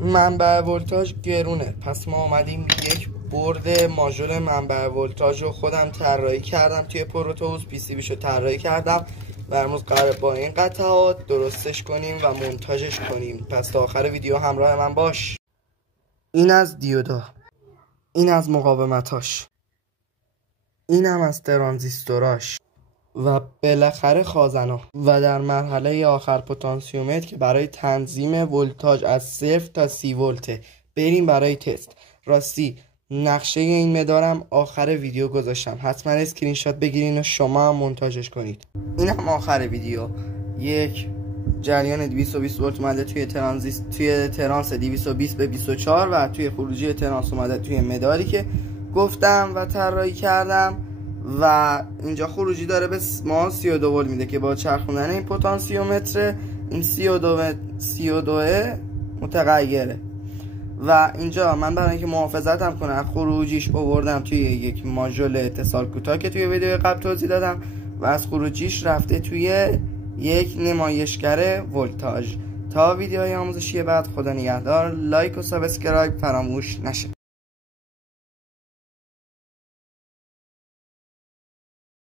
منبع ولتاژ گرونه، پس ما اومدیم یک برد ماژول منبع ولتاژ رو خودم طراحی کردم توی پروتوز. پی سی بیشو طراحی کردم و امروز قراره با این قطعات درستش کنیم و مونتاژش کنیم. پس تا آخر ویدیو همراه من باش. این از دیودا، این از مقاومتاش، این هم از ترانزیستوراش و بالاخره خازنا و در مرحله آخر پتانسیومتر که برای تنظیم ولتاژ از 0 تا 30 ولته. بریم برای تست. راستی نقشه این مدارم آخر ویدیو گذاشتم، حتما اسکرین شات بگیرین و شما هم مونتاژش کنید. این هم آخر ویدیو. یک جریان 220 ولت اومده توی ترانس 220 به 24 و توی خروجی ترانس اومده توی مداری که گفتم و طراحی کردم و اینجا خروجی داره به ما 32 ولت میده که با چرخوندن این پتانسیومتر این 32 متغیره. و اینجا من برای اینکه محافظتم کنم خروجیش آوردم توی یک ماژول اتصال کوتاه که توی ویدیو قبل توضیح دادم و از خروجیش رفته توی یک نمایشگر ولتاژ. تا ویدیوهای آموزشی بعد، خدا نگهدار. لایک و سابسکرایب فراموش نشه.